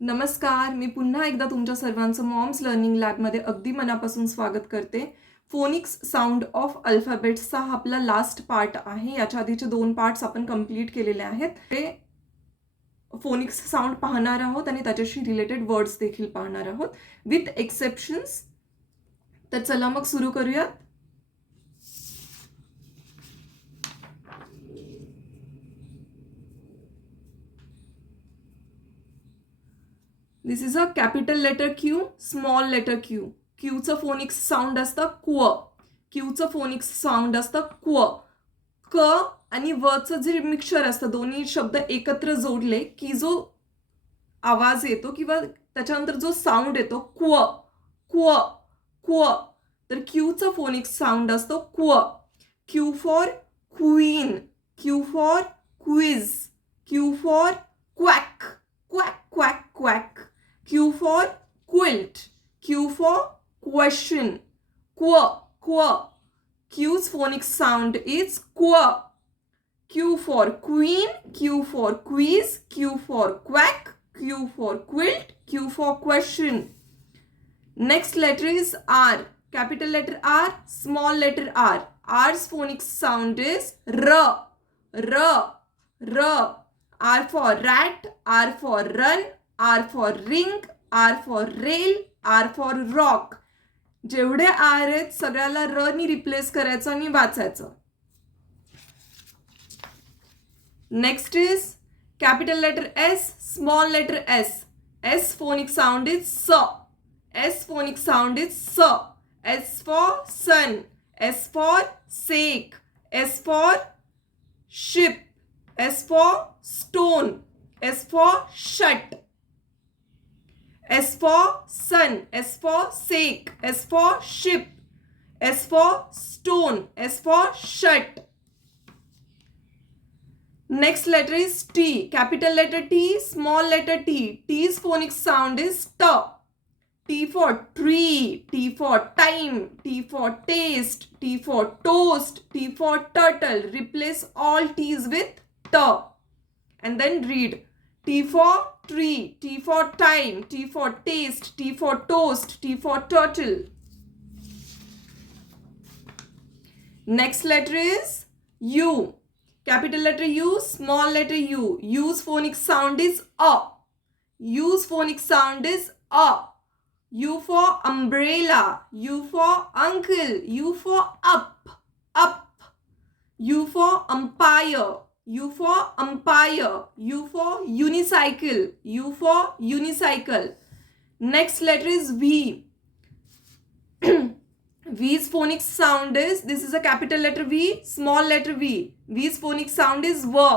नमस्कार, मी पुन्हा एकदा तुमच्या सर्वांचं मॉम्स लर्निंग लॅबमध्ये अगदी मनापासून स्वागत करते. फोनिक्स साऊंड ऑफ अल्फाबेट्सचा हा आपला लास्ट पार्ट आहे. याच्या आधीचे 2 पार्ट्स आपण कंप्लीट केलेले आहेत. ते फोनिक्स साऊंड पाहणार आहोत आणि त्याच्याशी रिलेटेड वर्ड्स देखील पाहणार आहोत विथ एक्सेप्शन्स. तर चला मग सुरू करूयात. This is a capital letter Q, small letter Q. क्यूचं फोनिक्स साऊंड असतं क्व. क्यूचं फोनिक्स साऊंड असतं क्व. क आणि वचं जे मिक्सचर असतं, दोन्ही शब्द एकत्र जोडले की जो आवाज येतो किंवा त्याच्यानंतर जो साऊंड येतो क्व क्व क्व, तर क्यूचा फोनिक्स साऊंड असतो क्व. Q for queen, Q for quiz, Q for quack quack quack quack, Q for quilt, Q for question, Qu, Qu. Q's phonics sound is Qu. Q for queen, Q for quiz, Q for quack, Q for quilt, Q for question. Next letter is R. Capital letter R, small letter R. R's phonics sound is R, R, R. R for rat, R for run, R for ring, R for rail, R for rock. जेवढे R आहेत सगळ्याला र नी replace करायचं आणि वाचायचं. Next is capital letter S, small letter S. S phonic sound is स. S phonic sound is स. S for sun, S for sake, S for ship, S for stone, S for shut. S for sun, S for sake, S for ship, S for stone, S for shut. Next letter is T. Capital letter T, small letter t. T's phonic sound is T. T for tree, T for time, T for taste, T for toast, T for turtle. Replace all T's with T. And then read. T for tree, T for time, T for taste, T for toast, T for turtle. Next letter is U. Capital letter U, small letter U. U's phonic sound is A. U's phonic sound is A. U for umbrella, U for uncle, U for up, up. U for umpire, U for umpire, U for unicycle, U for unicycle. Next letter is V. V's phonic sound is, this is a capital letter V, small letter v. V's phonic sound is V.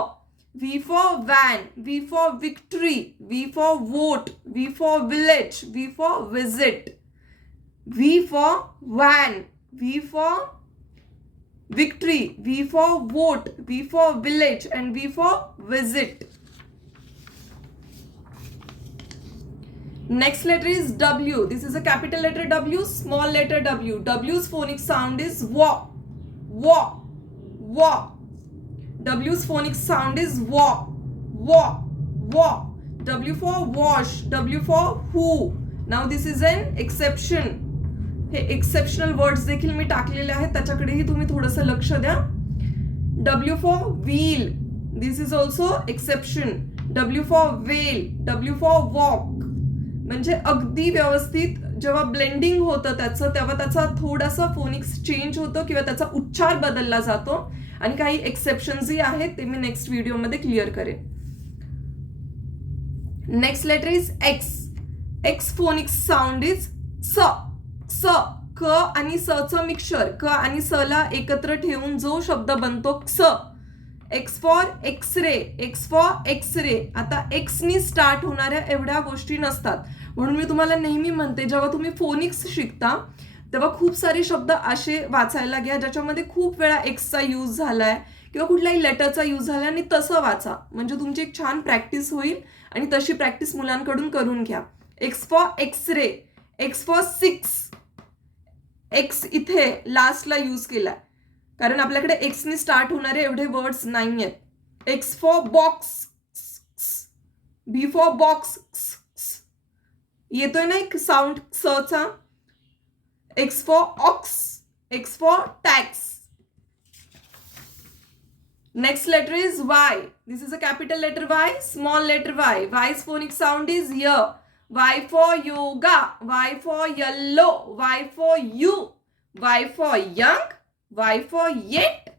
V for van, V for victory, V for vote, V for village, V for visit. V for van, V for victory, V for vote, V for village, and V for visit. Next letter is W. This is a capital letter W, small letter w. W's phonic sound is wa, wa, wa. W's phonic sound is wa, wa, wa. W for wash, W for who. Now this is an exception. हे exceptional words देखील मी टाकलेले आहेत, त्याच्याकडेही तुम्ही थोडंसं लक्ष द्या. W for wheel, this is also exception. W for whale, W for walk. म्हणजे अगदी व्यवस्थित जेव्हा ब्लेंडिंग होतं त्याचं, तेव्हा त्याचा थोडासा फोनिक्स चेंज होतो किंवा त्याचा उच्चार बदलला जातो. आणि काही एक्सेप्शन्सही आहेत, ते मी नेक्स्ट व्हिडिओमध्ये क्लिअर करेन. Next letter is X. X phonics sound is स. स, क आणि स चं मिक्सचर, क आणि स ला एकत्र ठेवून जो शब्द बनतो क्स. X for x ray, X for x-ray. आता एक्सनी स्टार्ट होणाऱ्या एवढ्या गोष्टी नसतात, म्हणून मी तुम्हाला नेहमी म्हणते जेव्हा तुम्ही फोनिक्स शिकता तेव्हा खूप सारे शब्द असे वाचायला घ्या ज्याच्यामध्ये खूप वेळा एक्सचा यूज झालाय किंवा कुठल्याही लेटरचा यूज झालाय, आणि तसं वाचा म्हणजे तुमची एक छान प्रॅक्टिस होईल. आणि तशी प्रॅक्टिस मुलांकडून करून घ्या. X for x ray, X for 6. X इथे लास्टला यूज केलाय कारण आपल्याकडे एक्सनी स्टार्ट होणारे एवढे वर्ड्स नाही आहेत. X for box, B for box, येतोय ना एक साऊंड सचा. X for ox, X for tax. Next letter is Y. This is a capital letter Y, small letter Y. Y's phonic sound is Y. Y for yoga, Y for yellow, Y for you, Y for young, Y for yet,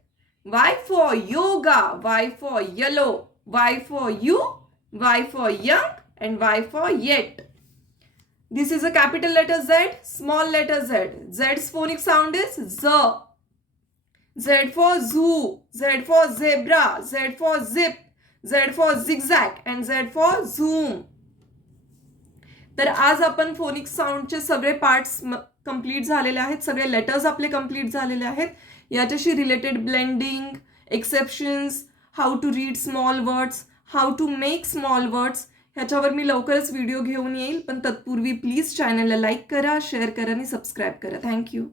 Y for yoga, Y for yellow, Y for you, Y for young, and Y for yet. This is a capital letter Z, small letter Z. Z's phonic sound is Z. Z for zoo, Z for zebra, Z for zip, Z for zigzag, and Z for zoom. तर आज आपण phonic साऊंडचे सगळे parts complete झालेले आहेत, सगळे letters आपले complete झालेले आहेत. याच्याशी related blending, exceptions, how to read small words, how to make small words, ह्याच्यावर मी लवकरच व्हिडिओ घेऊन येईल. पण तत्पूर्वी प्लीज चॅनलला लाईक करा, शेअर करा आणि सबस्क्राईब करा. थँक्यू.